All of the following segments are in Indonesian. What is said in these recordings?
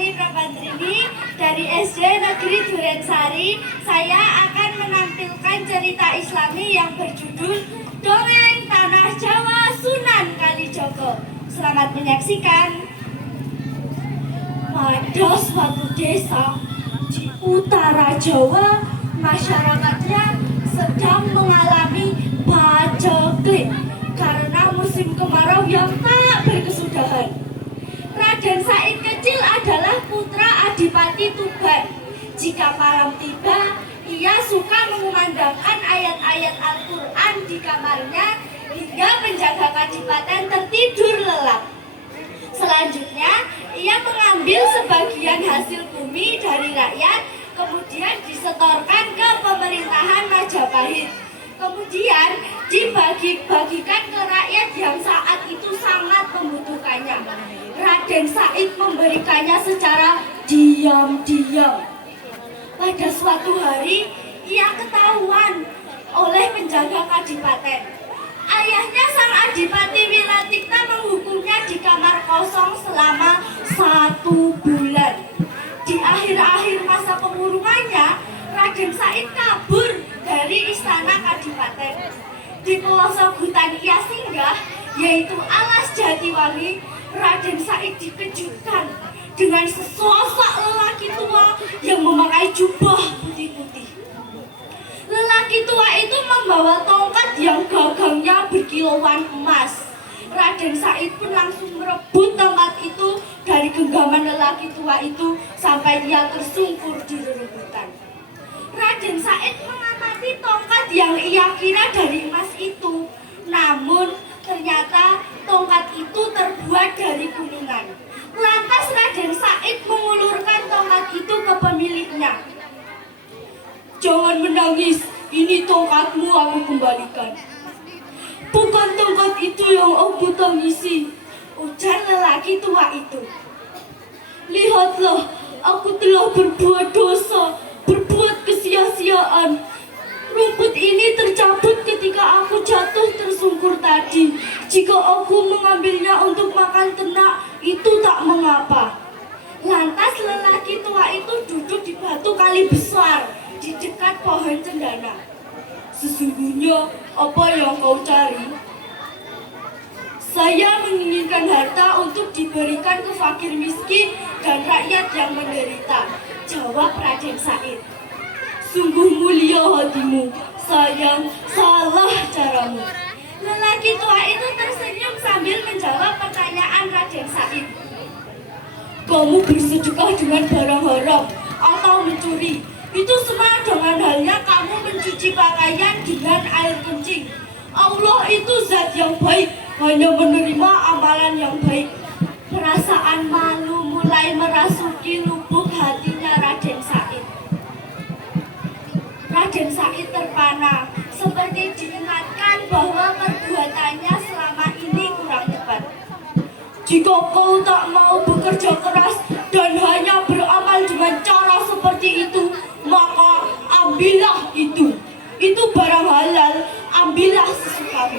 Dani Prabandrini dari SD Negeri Durensari. Saya akan menampilkan cerita Islami yang berjudul Dongeng Tanah Jawa Sunan Kalijogo. Selamat menyaksikan. Pada suatu desa di utara Jawa, masyarakatnya sedang mengalami paceklik karena musim kemarau yang tak berkesudahan. Raden Said kecil adalah putra Adipati Tuban. Jika malam tiba, ia suka mengumandangkan ayat-ayat Al-Quran di kamarnya hingga penjaga kadipaten tertidur lelap. Selanjutnya, ia mengambil sebagian hasil bumi dari rakyat, kemudian disetorkan ke pemerintahan Majapahit. Kemudian dibagi-bagikan ke rakyat yang saat itu sangat membutuhkannya. Raden Said memberikannya secara diam-diam. Pada suatu hari, ia ketahuan oleh penjaga kadipaten. Ayahnya sang Adipati Wilatikta menghukumnya di kamar kosong selama 1 bulan. Di akhir-akhir masa pengurungannya, Raden Said kabur dari istana kadipaten. Di pelosok hutan ia singgah, yaitu Alas Jatiwangi. Raden Said dikejutkan dengan sesosok lelaki tua yang memakai jubah putih-putih. Lelaki tua itu membawa tongkat yang gagangnya berkilauan emas. Raden Said pun langsung merebut tongkat itu dari genggaman lelaki tua itu sampai dia tersungkur di rerumputan. Raden Said mengamati tongkat yang ia kira dari emas itu, namun ternyata tongkat itu terbuat dari kuningan. Lantas Raden Said mengulurkan tongkat itu ke pemiliknya. "Jangan menangis, ini tongkatmu aku kembalikan." "Bukan tongkat itu yang aku tangisi," ujar lelaki tua itu. "Lihatlah, aku telah berbuat dosa, berbuat kesia-siaan. Rumput ini tercabut ketika aku jatuh tersungkur tadi. Jika aku mengambilnya untuk makan ternak, itu tak mengapa." Lantas lelaki tua itu duduk di batu kali besar di dekat pohon cendana. "Sesungguhnya apa yang kau cari?" "Saya menginginkan harta untuk diberikan ke fakir miskin dan rakyat yang menderita," jawab Raden Said. "Sungguh mulia hatimu, sayang, salah caramu." Lelaki tua itu tersenyum sambil menjawab pertanyaan Raden Said. "Kamu bersedekah dengan barang haram atau mencuri, itu sama dengan halnya kamu mencuci pakaian dengan air kencing. Allah itu zat yang baik, hanya menerima amalan yang baik." Perasaan malu mulai merasuki lubuk hatinya Raden Said. Raden Said terpana, seperti diingatkan bahwa perbuatannya selama ini kurang tepat. "Jika kau tak mau bekerja keras dan hanya beramal dengan cara seperti itu, maka ambillah itu. Itu barang halal, ambillah sesukamu."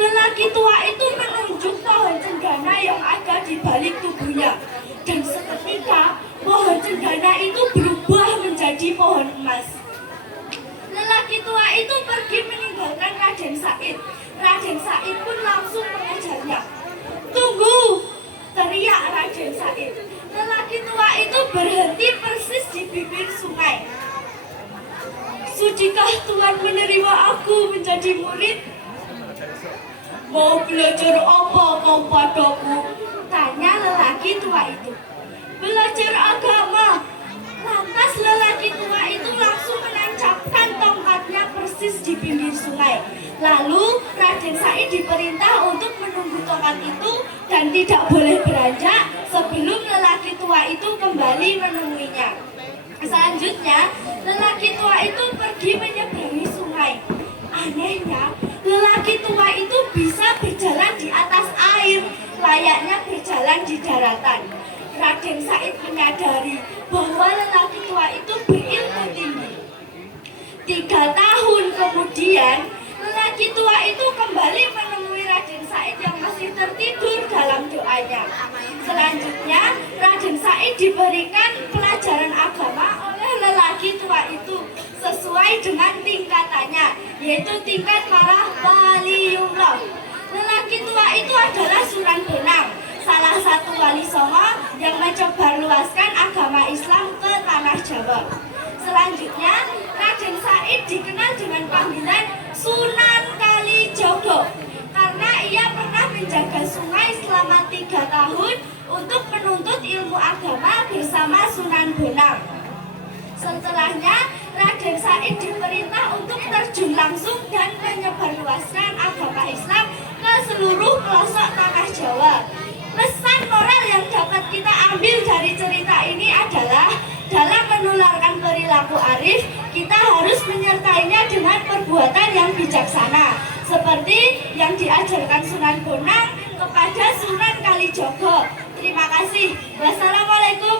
Lelaki tua itu menunjuk pohon cendana yang ada di balik tubuhnya. Dan seketika pohon cendana itu berubah menjadi pohon emas. Lelaki tua itu pergi meninggalkan Raden Said. Raden Said pun langsung mengejarnya. "Tunggu!" teriak Raden Said. Lelaki tua itu berhenti persis di bibir sungai. "Sudikah Tuhan menerima aku menjadi murid?" "Mau belajar apa kau padaku?" tanya lelaki tua itu. "Belajar agama." Lantas lelaki tua itu langsung menancapkan tongkatnya persis di pinggir sungai. Lalu Raden Said diperintah untuk menunggu tongkat itu dan tidak boleh beranjak sebelum lelaki tua itu kembali menemuinya. Selanjutnya, lelaki tua itu pergi menyeberangi sungai. Anehnya, lelaki tua itu bisa berjalan di atas air, layaknya berjalan di daratan. Raden Said menyadari bahwa lelaki tua itu berilmu tinggi. 3 tahun kemudian, lelaki tua itu kembali menemui Raden Said yang masih tertidur dalam doanya. Selanjutnya, Raden Said diberikan pelajaran agama oleh lelaki tua itu sesuai dengan tingkatannya, yaitu tingkat para waliullah. Lelaki tua itu adalah Sunan Bonang, salah satu wali songo yang mencobarluaskan agama Islam ke tanah Jawa. Selanjutnya, Raden Said dikenal dengan panggilan Sunan Kalijogo karena ia pernah menjaga sungai selama 3 tahun untuk menuntut ilmu agama bersama Sunan Bonang. Setelahnya, Raden Said diperintah untuk terjun langsung dan menyebarluaskan agama Islam ke seluruh pelosok tanah Jawa. Pesan moral yang dapat kita ambil dari cerita ini adalah dalam menularkan perilaku arif, kita harus menyertainya dengan perbuatan yang bijaksana, seperti yang diajarkan Sunan Bonang kepada Sunan Kalijogo. Terima kasih. Wassalamualaikum